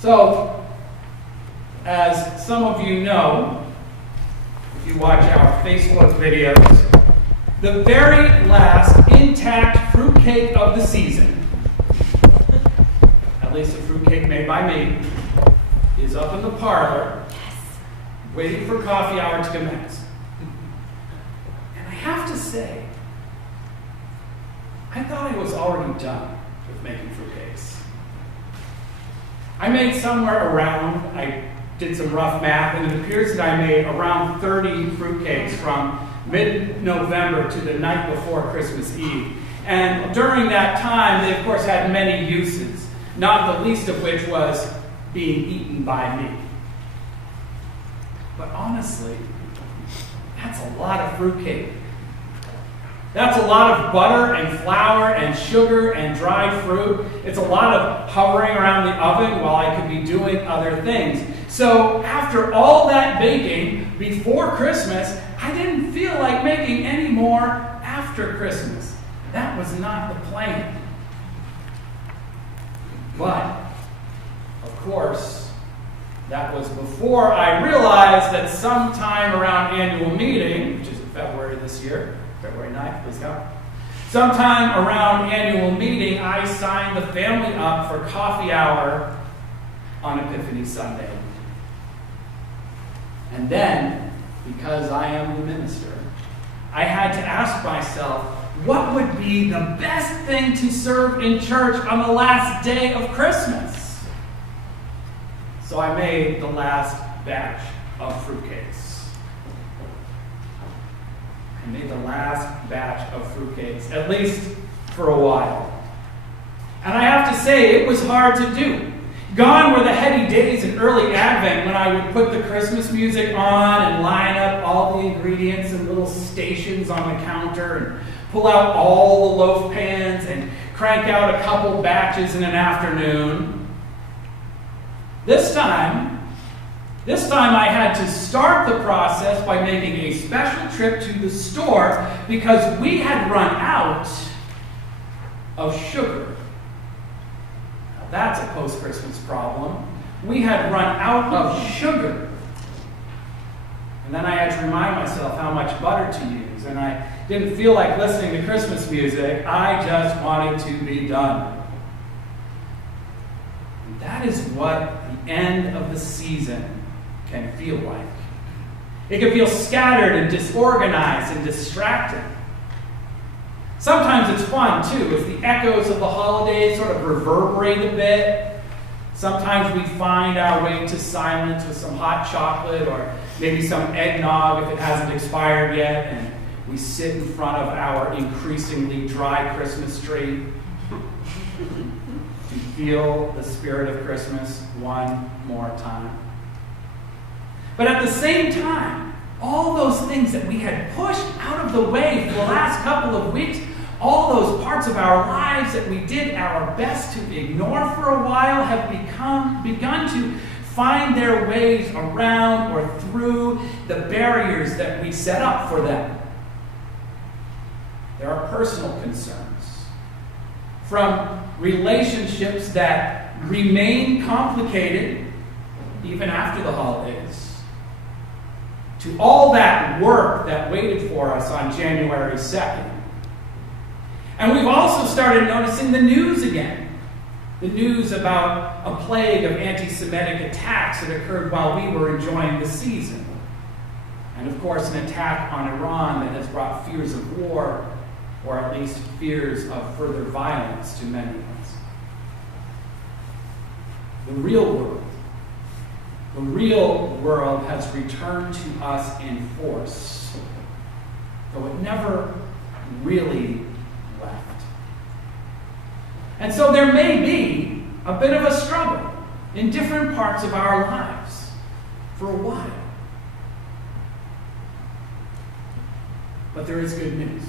So, as some of you know, if you watch our Facebook videos, the very last intact fruitcake of the season, at least a fruitcake made by me, is up in the parlor, waiting for coffee hour to commence. And I have to say, I thought I was already done with making fruitcakes. I made somewhere around, I did some rough math, and it appears that I made around 30 fruitcakes from mid-November to the night before Christmas Eve. And during that time, they of course had many uses, not the least of which was being eaten by me. But honestly, that's a lot of fruitcake. That's a lot of butter and flour and sugar and dried fruit. It's a lot of hovering around the oven while I could be doing other things. So after all that baking before Christmas, I didn't feel like making any more after Christmas. That was not the plan. But, of course, that was before I realized that sometime around annual meeting, which is in February this year, February 9th, please come. Sometime around annual meeting, I signed the family up for coffee hour on Epiphany Sunday. And then, because I am the minister, I had to ask myself, what would be the best thing to serve in church on the last day of Christmas? So I made the last batch of fruitcakes. I made the last batch of fruitcakes, at least for a while. And I have to say, it was hard to do. Gone were the heady days in early Advent when I would put the Christmas music on and line up all the ingredients in little stations on the counter and pull out all the loaf pans and crank out a couple batches in an afternoon. This time I had to start the process by making a special trip to the store because we had run out of sugar. Now that's a post-Christmas problem. We had run out of sugar. And then I had to remind myself how much butter to use. And I didn't feel like listening to Christmas music. I just wanted to be done. And that is what the end of the season can feel like. It can feel scattered and disorganized and distracted. Sometimes it's fun, too, as the echoes of the holidays sort of reverberate a bit. Sometimes we find our way to silence with some hot chocolate or maybe some eggnog if it hasn't expired yet, and we sit in front of our increasingly dry Christmas tree to feel the spirit of Christmas one more time. But at the same time, all those things that we had pushed out of the way for the last couple of weeks, all those parts of our lives that we did our best to ignore for a while have begun to find their ways around or through the barriers that we set up for them. There are personal concerns, from relationships that remain complicated even after the holidays, to all that work that waited for us on January 2nd. And we've also started noticing the news again. The news about a plague of anti-Semitic attacks that occurred while we were enjoying the season. And of course, an attack on Iran that has brought fears of war, or at least fears of further violence to many of us. The real world has returned to us in force, though it never really left. And so there may be a bit of a struggle in different parts of our lives for a while. But there is good news.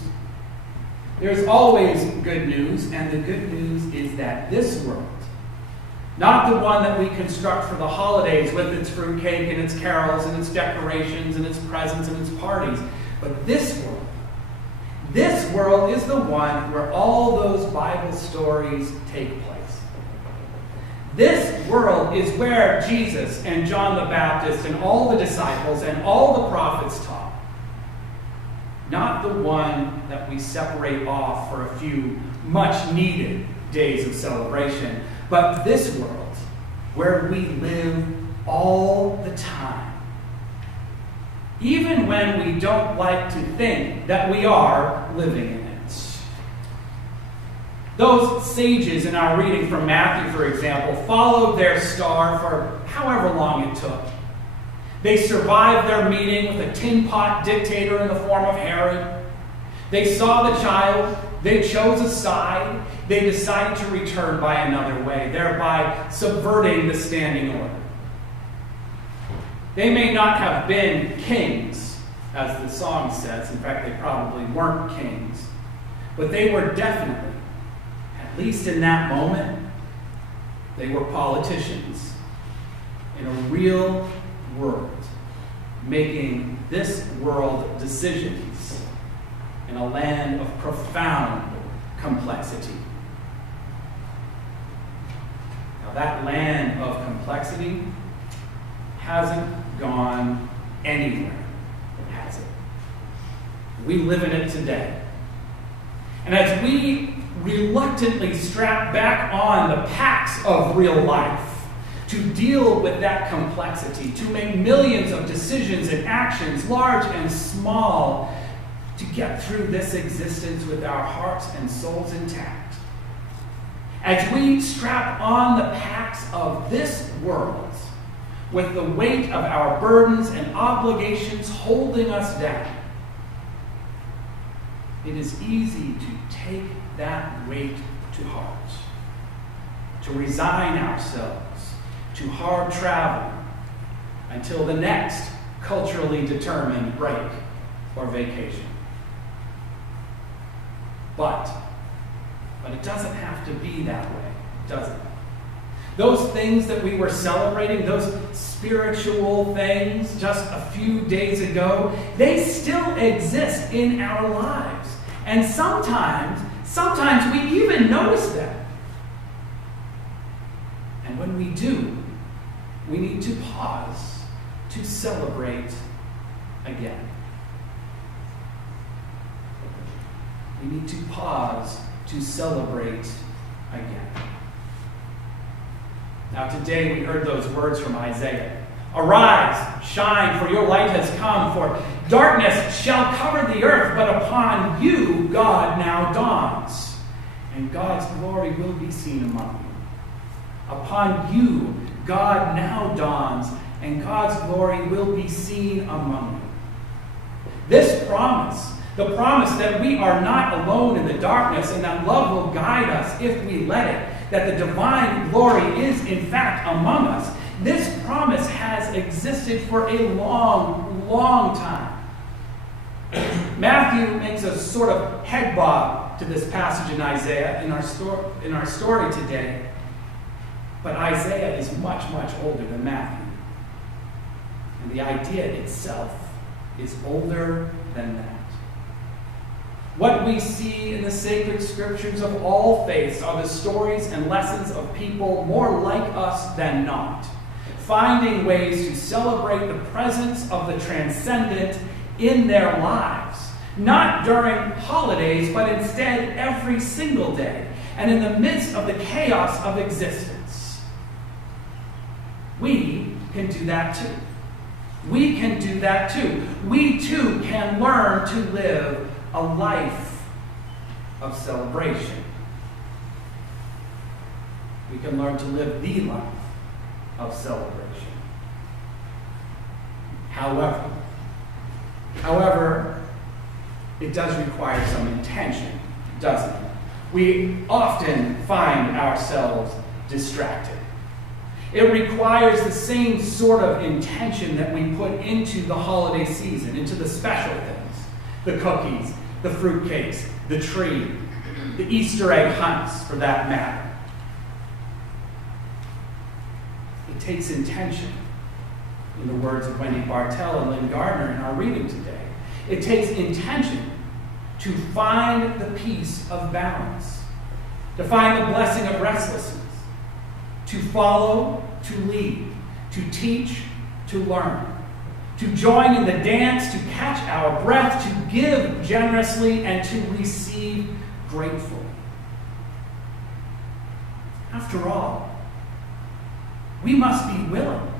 There's always good news, and the good news is that this world, not the one that we construct for the holidays with its fruitcake and its carols and its decorations and its presents and its parties, but this world is the one where all those Bible stories take place. This world is where Jesus and John the Baptist and all the disciples and all the prophets taught. Not the one that we separate off for a few much-needed days of celebration, but this world where we live all the time. Even when we don't like to think that we are living in it. Those sages in our reading from Matthew, for example, followed their star for however long it took. They survived their meeting with a tin pot dictator in the form of Herod. They saw the child. They chose a side. They decided to return by another way, thereby subverting the standing order. They may not have been kings, as the song says. In fact, they probably weren't kings. But they were definitely, at least in that moment, they were politicians in a real world, making this world decisions in a land of profound complexity. Now, that land of complexity hasn't gone anywhere, has it? We live in it today. And as we reluctantly strap back on the packs of real life to deal with that complexity, to make millions of decisions and actions, large and small, to get through this existence with our hearts and souls intact. As we strap on the packs of this world with the weight of our burdens and obligations holding us down, it is easy to take that weight to heart, to resign ourselves to hard travel until the next culturally determined break or vacation. But it doesn't have to be that way, does it? Those things that we were celebrating, those spiritual things just a few days ago, they still exist in our lives. And sometimes we even notice them. And when we do, we need to pause to celebrate again. We need to pause to celebrate again. Now today we heard those words from Isaiah. Arise, shine, for your light has come, for darkness shall cover the earth, but upon you God now dawns, and God's glory will be seen among you. Upon you God now dawns, and God's glory will be seen among you. This promise, the promise that we are not alone in the darkness and that love will guide us if we let it, that the divine glory is in fact among us, this promise has existed for a long, long time. Matthew makes a sort of head bob to this passage in Isaiah in our story today. But Isaiah is much, much older than Matthew. And the idea itself is older than that. What we see in the sacred scriptures of all faiths are the stories and lessons of people more like us than not, finding ways to celebrate the presence of the transcendent in their lives, not during holidays, but instead every single day, and in the midst of the chaos of existence. We can do that too. We can do that too. We too can learn to live a life of celebration. We can learn to live the life of celebration. However, it does require some intention, doesn't it? We often find ourselves distracted. It requires the same sort of intention that we put into the holiday season, into the special things, the cookies, the fruitcakes, the tree, the Easter egg hunts, for that matter. It takes intention, in the words of Wendy Bartell and Lynn Gardner in our reading today. It takes intention to find the peace of balance, to find the blessing of restlessness, to follow, to lead, to teach, to learn, to join in the dance, to catch our breath, to give generously, and to receive gratefully. After all, we must be willing.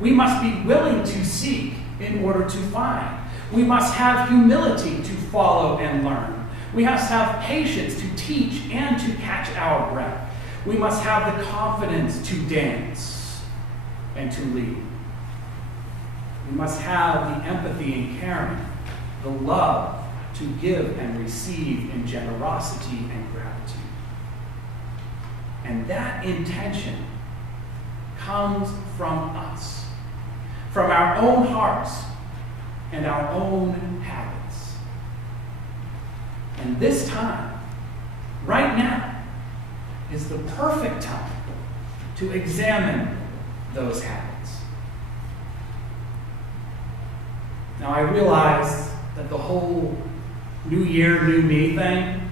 We must be willing to seek in order to find. We must have humility to follow and learn. We must have patience to teach and to catch our breath. We must have the confidence to dance and to lead. We must have the empathy and caring, the love to give and receive in generosity and gratitude. And that intention comes from us, from our own hearts and our own habits. And this time, right now, is the perfect time to examine those habits. Now, I realize that the whole new year, new me thing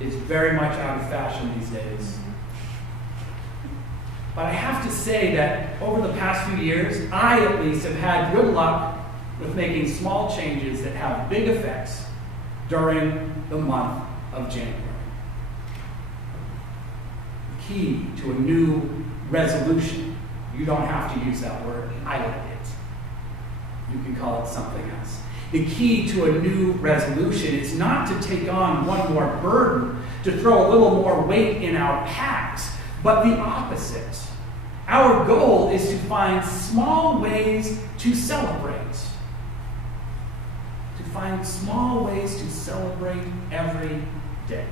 is very much out of fashion these days. But I have to say that over the past few years, I at least have had good luck with making small changes that have big effects during the month of January. The key to a new resolution, you don't have to use that word, I like it. You can call it something else. The key to a new resolution is not to take on one more burden, to throw a little more weight in our packs, but the opposite. Our goal is to find small ways to celebrate. To find small ways to celebrate every day.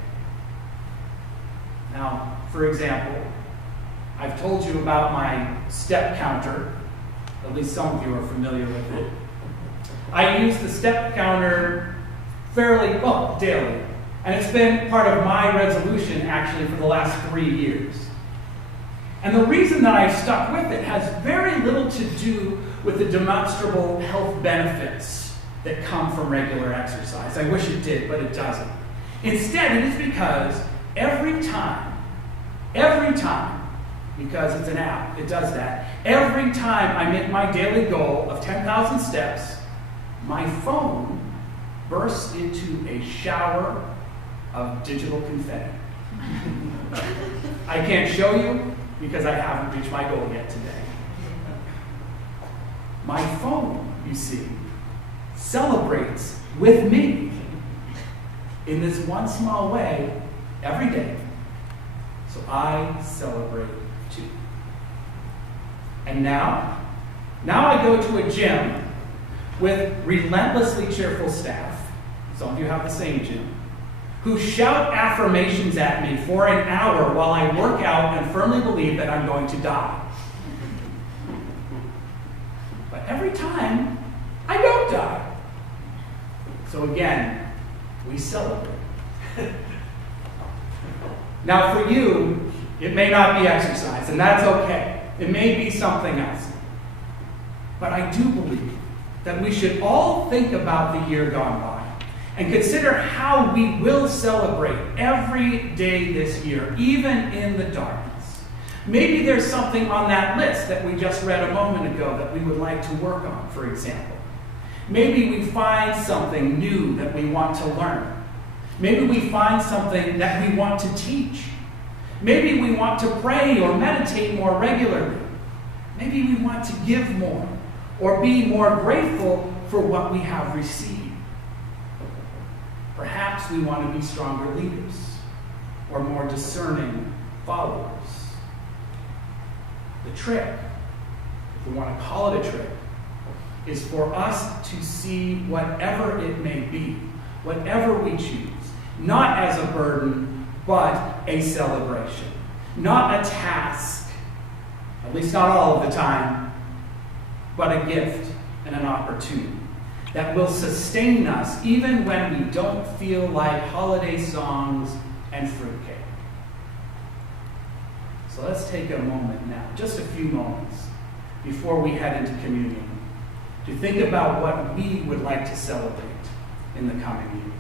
Now, for example, I've told you about my step counter. At least some of you are familiar with it. I use the step counter fairly, well, daily. And it's been part of my resolution, actually, for the last 3 years. And the reason that I've stuck with it has very little to do with the demonstrable health benefits that come from regular exercise. I wish it did, but it doesn't. Instead, it is because every time, because it's an app, it does that, every time I make my daily goal of 10,000 steps, my phone bursts into a shower of digital confetti. I can't show you because I haven't reached my goal yet today. My phone, you see, celebrates with me in this one small way every day. So I celebrate too. And now I go to a gym with relentlessly cheerful staff, some of you have the same gym, who shout affirmations at me for an hour while I work out and firmly believe that I'm going to die. But every time, I don't die. So again, we celebrate. Now for you, it may not be exercise, and that's okay. It may be something else. But I do believe that we should all think about the year gone by and consider how we will celebrate every day this year, even in the darkness. Maybe there's something on that list that we just read a moment ago that we would like to work on, for example. Maybe we find something new that we want to learn. Maybe we find something that we want to teach. Maybe we want to pray or meditate more regularly. Maybe we want to give more or be more grateful for what we have received. Perhaps we want to be stronger leaders or more discerning followers. The trick, if we want to call it a trick, is for us to see whatever it may be, whatever we choose, not as a burden, but a celebration. Not a task, at least not all of the time, but a gift and an opportunity that will sustain us even when we don't feel like holiday songs and fruitcake. So let's take a moment now, just a few moments, before we head into communion, to think about what we would like to celebrate in the coming year.